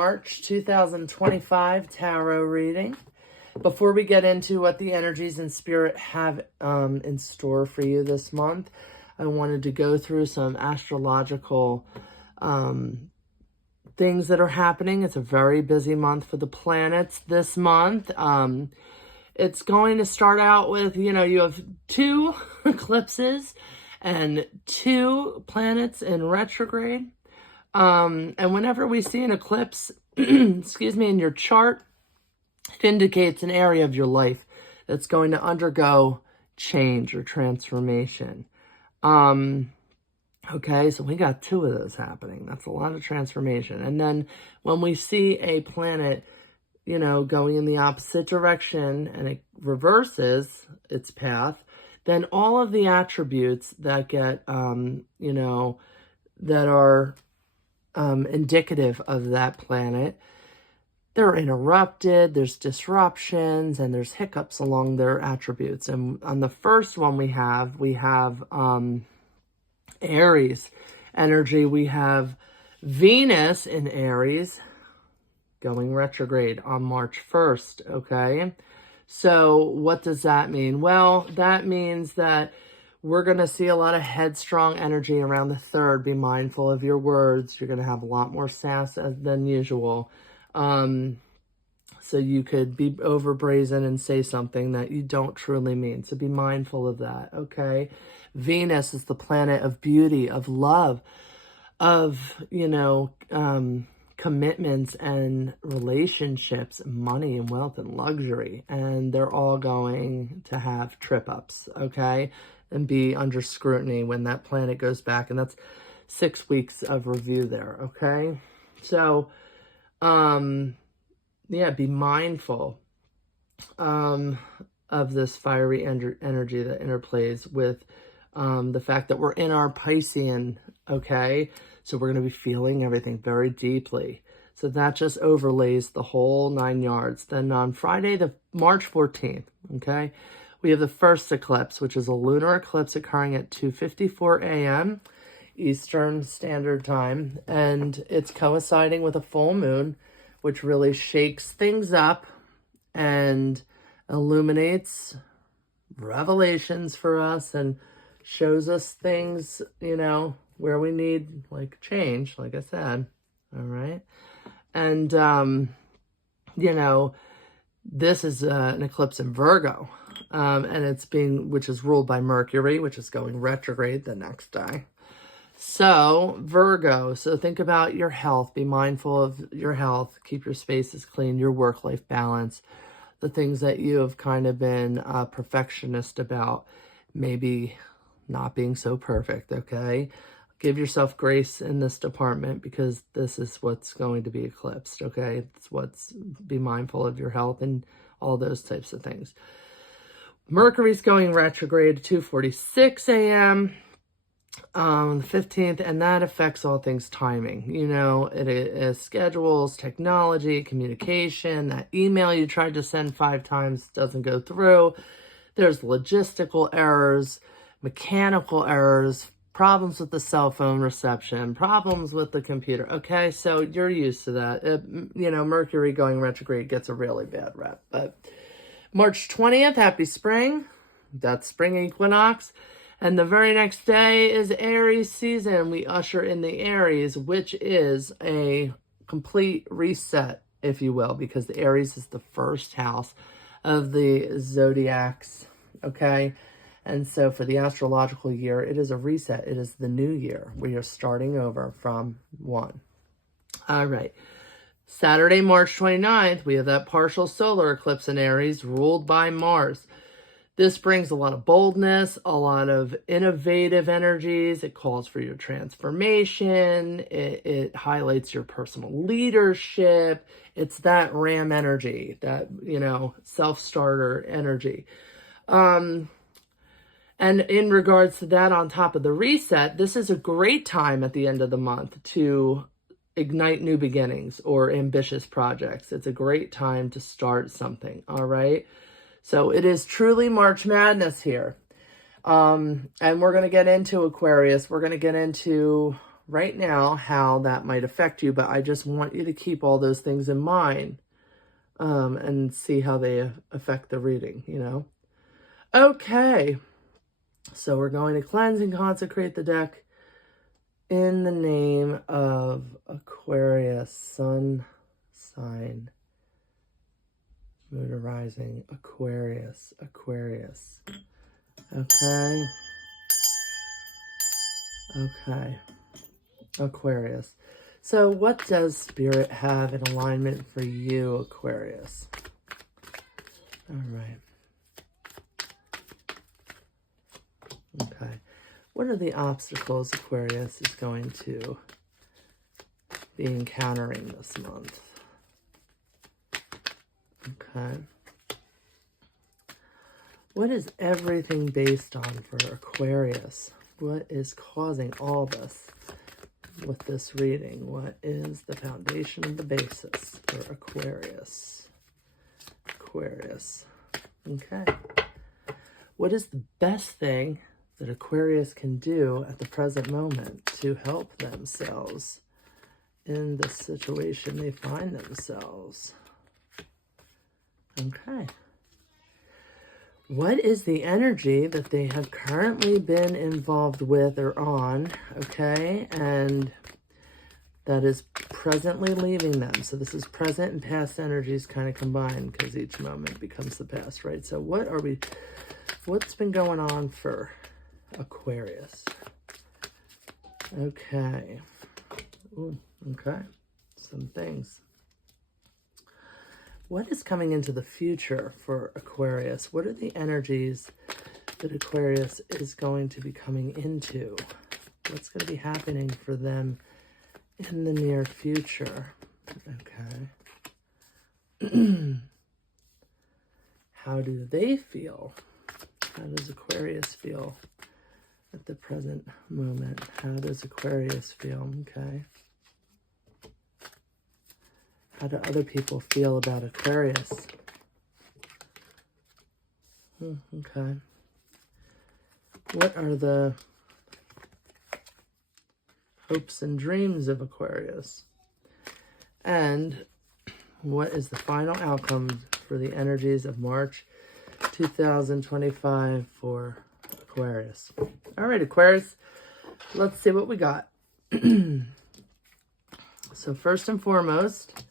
March 2025 tarot reading. Before we get into what the energies in spirit have in store for you this month, I wanted to go through some astrological things that are happening. It's a very busy month for the planets this month. It's going to start out with, you have 2 eclipses and 2 planets in retrograde. And whenever we see an eclipse, excuse me, in your chart, it indicates an area of your life that's going to undergo change or transformation. Okay, so we got 2 of those happening. That's a lot of transformation. And then when we see a planet, going in the opposite direction and it reverses its path, then all of the attributes that get, that are indicative of that planet, they're interrupted, there's disruptions, and there's hiccups along their attributes. And on the first one we have Aries energy. We have Venus in Aries going retrograde on March 1st, okay? So what does that mean? Well, that means that we're going to see a lot of headstrong energy around the 3rd. Be mindful of your words. You're going to have a lot more sass than usual. So you could be over brazen and say something that you don't truly mean. So be mindful of that, okay? Venus is the planet of beauty, of love, of, commitments and relationships, money and wealth and luxury. And they're all going to have trip-ups, okay? And be under scrutiny when that planet goes back. And that's 6 weeks of review there, okay? So, be mindful of this fiery energy that interplays with the fact that we're in our Piscean, okay? So we're going to be feeling everything very deeply. So that just overlays the whole 9 yards. Then on Friday, the March 14th, okay, we have the first eclipse, which is a lunar eclipse occurring at 2:54 a.m. Eastern Standard Time. And it's coinciding with a full moon, which really shakes things up and illuminates revelations for us and shows us things, where we need, change, like I said, all right? And, this is an eclipse in Virgo, and which is ruled by Mercury, which is going retrograde the next day. So, Virgo, so think about your health. Be mindful of your health. Keep your spaces clean, your work-life balance, the things that you have kind of been a perfectionist about, maybe not being so perfect, okay? Give yourself grace in this department because this is what's going to be eclipsed, okay? Be mindful of your health and all those types of things. Mercury's going retrograde at 2:46 a.m. The 15th, and that affects all things timing. It is schedules, technology, communication. That email you tried to send 5 times doesn't go through. There's logistical errors, mechanical errors, problems with the cell phone reception, problems with the computer. Okay, so you're used to that. Mercury going retrograde gets a really bad rep. But March 20th, happy spring. That's spring equinox. And the very next day is Aries season. We usher in the Aries, which is a complete reset, if you will, because the Aries is the first house of the zodiacs, okay? And so for the astrological year, it is a reset. It is the new year. We are starting over from 1. All right. Saturday, March 29th, we have that partial solar eclipse in Aries ruled by Mars. This brings a lot of boldness, a lot of innovative energies. It calls for your transformation. It highlights your personal leadership. It's that Ram energy, that, self-starter energy. And in regards to that, on top of the reset, this is a great time at the end of the month to ignite new beginnings or ambitious projects. It's a great time to start something, all right? So it is truly March Madness here. And we're going to get into Aquarius. We're going to get into right now how that might affect you, but I just want you to keep all those things in mind and see how they affect the reading, you know. Okay, so we're going to cleanse and consecrate the deck in the name of Aquarius, sun, sign, moon arising, Aquarius, Aquarius. Okay. Okay. Aquarius. So what does Spirit have in alignment for you, Aquarius? All right. Okay. What are the obstacles Aquarius is going to be encountering this month? Okay. What is everything based on for Aquarius? What is causing all this with this reading? What is the foundation and the basis for Aquarius? Aquarius. Okay. What is the best thing that Aquarius can do at the present moment to help themselves in the situation they find themselves? Okay. What is the energy that they have currently been involved with or on, okay, and that is presently leaving them? So this is present and past energies kind of combined because each moment becomes the past, right? So what's been going on for Aquarius? Okay. Ooh, okay. Some things. What is coming into the future for Aquarius? What are the energies that Aquarius is going to be coming into? What's going to be happening for them in the near future? Okay. How do they feel? How does Aquarius feel at the present moment? How does Aquarius feel? Okay. How do other people feel about Aquarius? Okay. What are the hopes and dreams of Aquarius? And what is the final outcome for the energies of March 2025 for Aquarius? All right, Aquarius, let's see what we got. So first and foremost,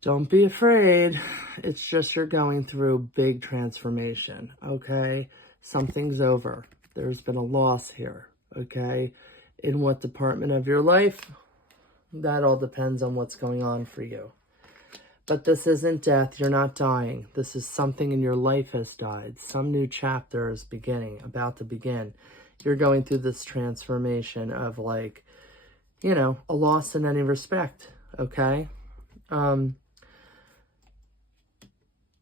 don't be afraid. It's just you're going through big transformation, okay? Something's over. There's been a loss here, okay? In what department of your life? That all depends on what's going on for you. But this isn't death. You're not dying. This is something in your life has died. Some new chapter is beginning, about to begin. You're going through this transformation of, like, you know, a loss in any respect, okay?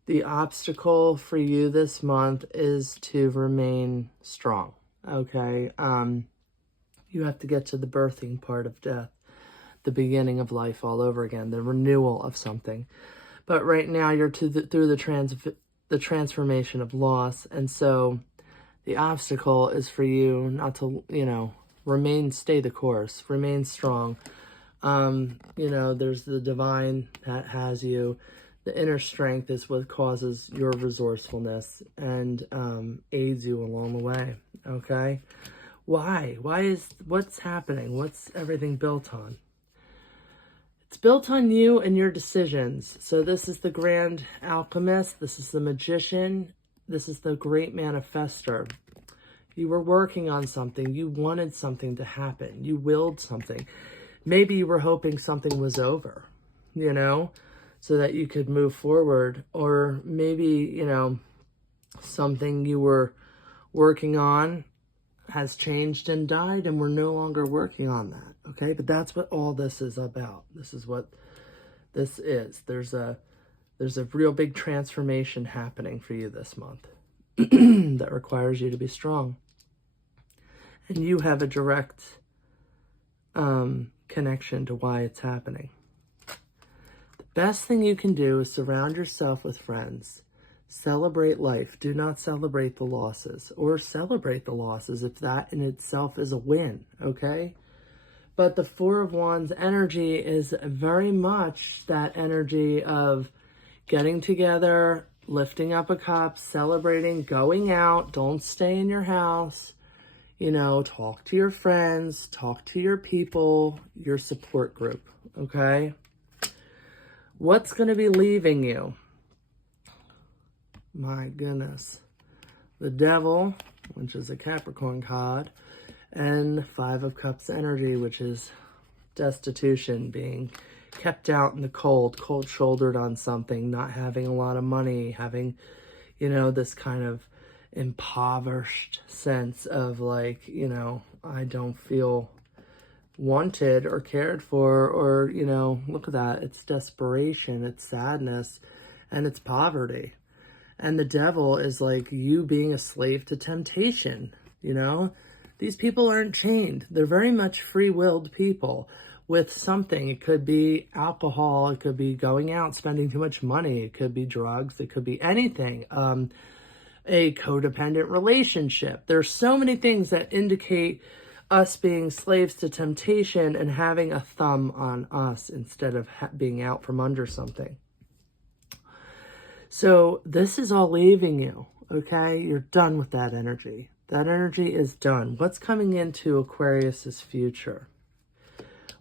The obstacle for you this month is to remain strong, okay? You have to get to the birthing part of death, the beginning of life all over again, the renewal of something. But right now you're through the transformation of loss, and so the obstacle is for you not to, you know, stay the course, remain strong. You know, there's the divine that has you. The inner strength is what causes your resourcefulness and aids you along the way, okay? Why? What's happening? What's everything built on? It's built on you and your decisions. So this is the Grand Alchemist. This is the Magician. This is the Great Manifester. You were working on something. You wanted something to happen. You willed something. Maybe you were hoping something was over, you know, so that you could move forward. Or maybe, you know, something you were working on has changed and died and we're no longer working on that, okay? But that's what all this is about. This is what this is. There's a real big transformation happening for you this month that requires you to be strong. And you have a direct connection to why it's happening. The best thing you can do is surround yourself with friends. Celebrate life. Do not celebrate the losses, or celebrate the losses if that in itself is a win, okay? But the Four of Wands energy is very much that energy of getting together, lifting up a cup, celebrating, going out. Don't stay in your house. You know, talk to your friends, talk to your people, your support group, okay? What's going to be leaving you? My goodness. The Devil, which is a Capricorn card, and Five of Cups energy, which is destitution, being kept out in the cold-shouldered on something, not having a lot of money, having, you know, this kind of impoverished sense of like, you know, I don't feel wanted or cared for, or, you know, look at that. It's desperation, it's sadness, and it's poverty. And the Devil is like you being a slave to temptation, you know? These people aren't chained. They're very much free-willed people with something. It could be alcohol. It could be going out, spending too much money. It could be drugs. It could be anything. A codependent relationship. There's so many things that indicate us being slaves to temptation and having a thumb on us instead of being out from under something. So this is all leaving you, okay? You're done with that energy. That energy is done. What's coming into Aquarius's future?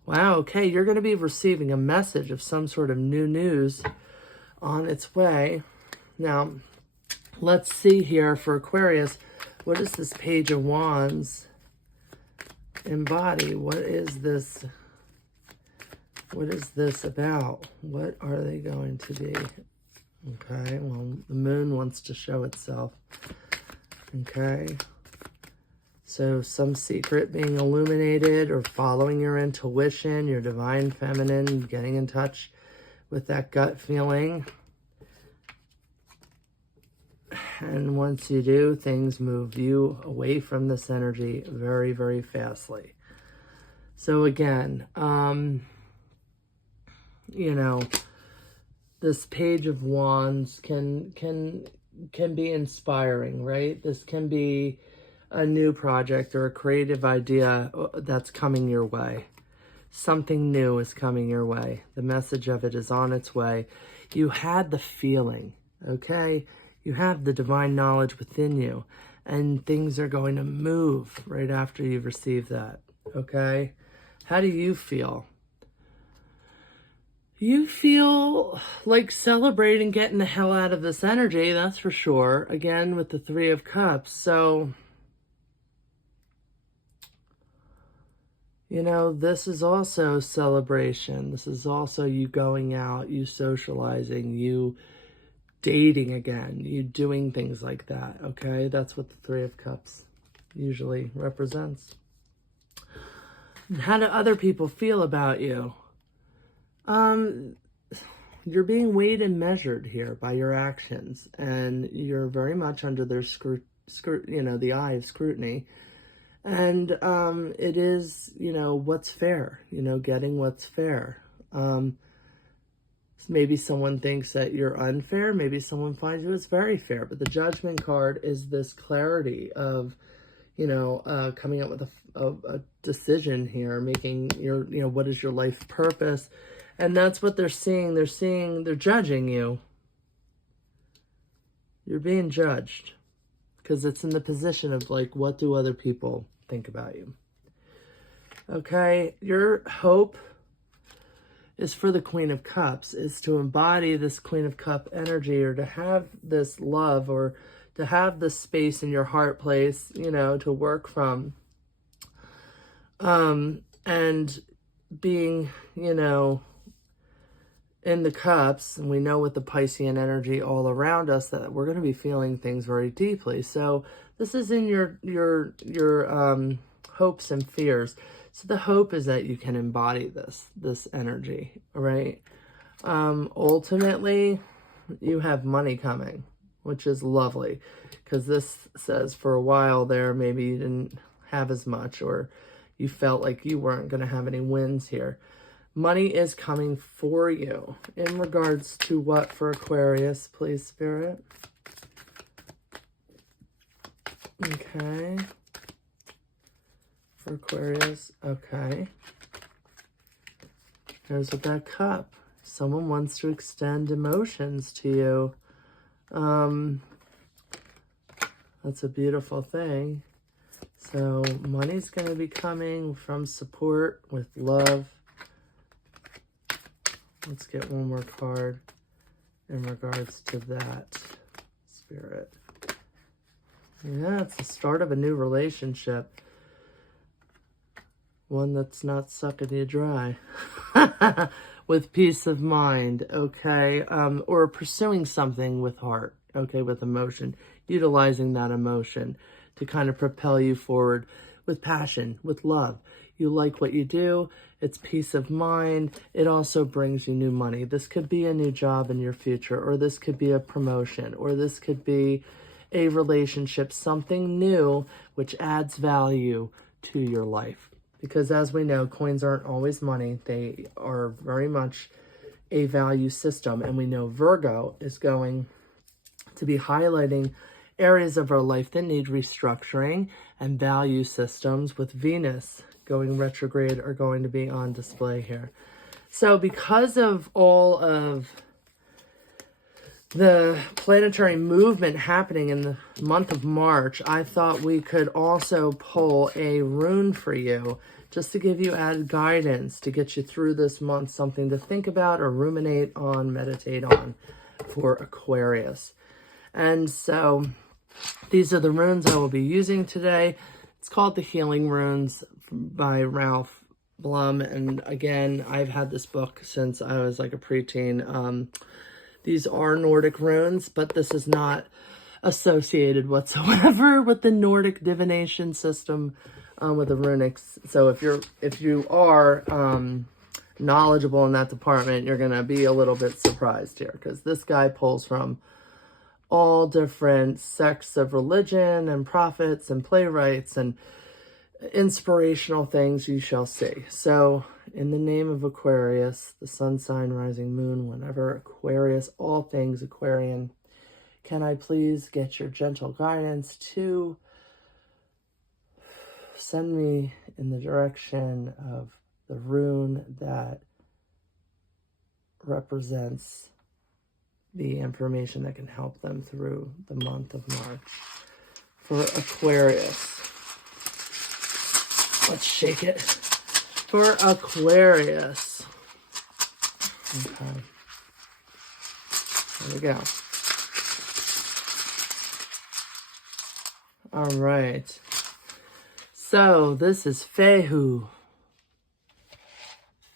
Wow, okay, you're going to be receiving a message of some sort of new news on its way. Now, let's see here for Aquarius, what does this Page of Wands embody? What is this? What is this about? What are they going to be? Okay, well, the Moon wants to show itself. Okay. So some secret being illuminated or following your intuition, your divine feminine, getting in touch with that gut feeling. And once you do, things move you away from this energy very, very fastly. So again, you know, this Page of Wands can be inspiring, right? This can be a new project or a creative idea that's coming your way. Something new is coming your way. The message of it is on its way. You had the feeling, okay? You have the divine knowledge within you, and things are going to move right after you've received that, okay? How do you feel? You feel like celebrating getting the hell out of this energy, that's for sure. Again, with the Three of Cups. So, you know, this is also celebration. This is also you going out, you socializing, you dating again, you doing things like that, okay? That's what the Three of Cups usually represents. And how do other people feel about you? You're being weighed and measured here by your actions, and you're very much under their the eye of scrutiny. And it is, you know, what's fair, you know, getting what's fair. Maybe someone thinks that you're unfair. Maybe someone finds you as very fair. But the Judgment card is this clarity of, you know, coming up with a decision here, making your, you know, what is your life purpose? And that's what they're seeing. They're judging you. You're being judged because it's in the position of like, what do other people think about you? Okay, your hope is for the Queen of Cups, is to embody this Queen of Cup energy, or to have this love, or to have this space in your heart place, you know, to work from. And being, you know, in the cups, and we know with the Piscean energy all around us that we're going to be feeling things very deeply. So this is in your hopes and fears. So the hope is that you can embody this energy, right? Ultimately, you have money coming, which is lovely, because this says for a while there, maybe you didn't have as much, or you felt like you weren't going to have any wins here. Money is coming for you. In regards to what for Aquarius, please, Spirit? Okay. For Aquarius, okay. There's with that cup. Someone wants to extend emotions to you. That's a beautiful thing. So money's going to be coming from support with love. Let's get one more card in regards to that, Spirit. Yeah, it's the start of a new relationship. One that's not sucking you dry. With peace of mind, okay? Or pursuing something with heart, okay? With emotion. Utilizing that emotion to kind of propel you forward with passion, with love. You like what you do. It's peace of mind. It also brings you new money. This could be a new job in your future, or this could be a promotion, or this could be a relationship, something new which adds value to your life. Because as we know, coins aren't always money. They are very much a value system. And we know Virgo is going to be highlighting areas of our life that need restructuring, and value systems with Venus going retrograde are going to be on display here. So because of all of the planetary movement happening in the month of March, I thought we could also pull a rune for you just to give you added guidance to get you through this month, something to think about or ruminate on, meditate on for Aquarius. And so these are the runes I will be using today. It's called the Healing Runes by Ralph Blum. And again, I've had this book since I was like a preteen. These are Nordic runes, but this is not associated whatsoever with the Nordic divination system with the runics. So if you are knowledgeable in that department, you're going to be a little bit surprised here, because this guy pulls from all different sects of religion and prophets and playwrights and inspirational things you shall see. So in the name of Aquarius, the sun sign, rising moon, whenever Aquarius, all things Aquarian, can I please get your gentle guidance to send me in the direction of the rune that represents the information that can help them through the month of March. For Aquarius, let's shake it. For Aquarius, okay, there we go. All right, so this is Fehu.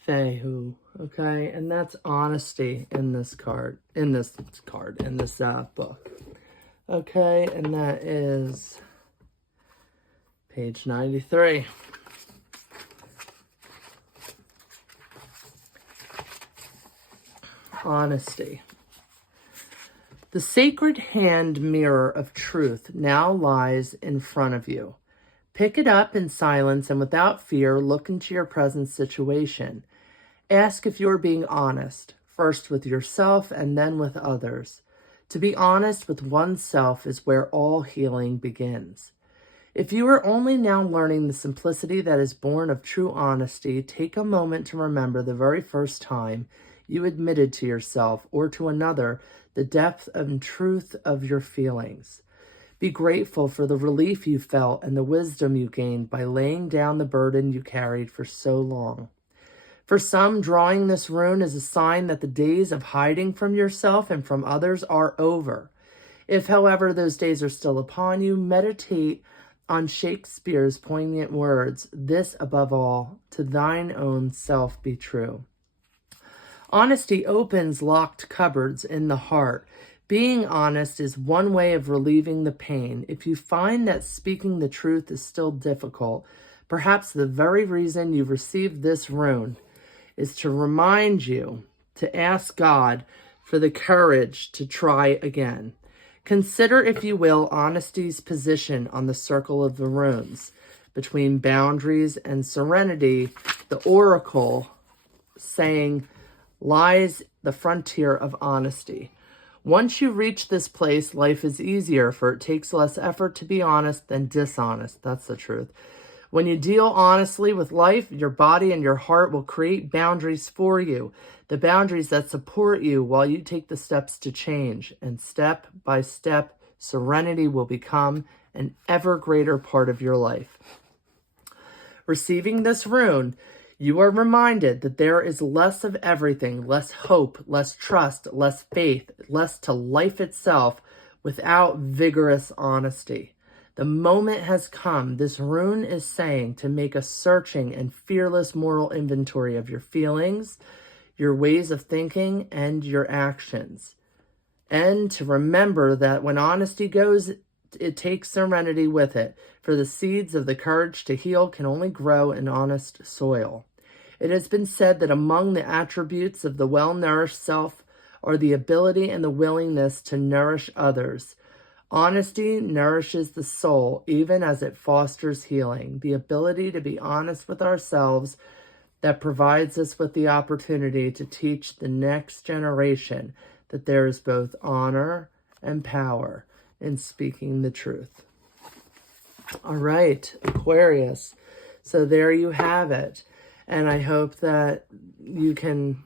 Fehu, okay, and that's honesty in this book, okay, and that is page 93. Honesty. The sacred hand mirror of truth now lies in front of you. Pick it up in silence and without fear, look into your present situation. Ask if you're being honest, first with yourself and then with others. To be honest with oneself is where all healing begins. If you are only now learning the simplicity that is born of true honesty, take a moment to remember the very first time you admitted to yourself or to another the depth and truth of your feelings. Be grateful for the relief you felt and the wisdom you gained by laying down the burden you carried for so long. For some, drawing this rune is a sign that the days of hiding from yourself and from others are over. If, however, those days are still upon you, meditate on Shakespeare's poignant words, "This above all, to thine own self be true." Honesty opens locked cupboards in the heart. Being honest is one way of relieving the pain. If you find that speaking the truth is still difficult, perhaps the very reason you received this rune is to remind you to ask God for the courage to try again. Consider, if you will, honesty's position on the circle of the runes. Between boundaries and serenity, the oracle saying lies the frontier of honesty. Once you reach this place, life is easier, for it takes less effort to be honest than dishonest. That's the truth. When you deal honestly with life, your body and your heart will create boundaries for you, the boundaries that support you while you take the steps to change. And step by step, serenity will become an ever greater part of your life. Receiving this rune, you are reminded that there is less of everything, less hope, less trust, less faith, less to life itself without vigorous honesty. The moment has come. This rune is saying to make a searching and fearless moral inventory of your feelings, your ways of thinking, and your actions. And to remember that when honesty goes, it takes serenity with it, for the seeds of the courage to heal can only grow in honest soil. It has been said that among the attributes of the well-nourished self are the ability and the willingness to nourish others. Honesty nourishes the soul, even as it fosters healing. The ability to be honest with ourselves that provides us with the opportunity to teach the next generation that there is both honor and power in speaking the truth. All right, Aquarius. So there you have it. And I hope that you can,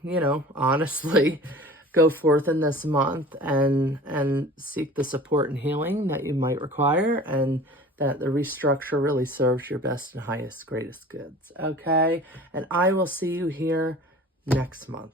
honestly go forth in this month and seek the support and healing that you might require, and that the restructure really serves your best and highest, greatest goods. Okay? And I will see you here next month.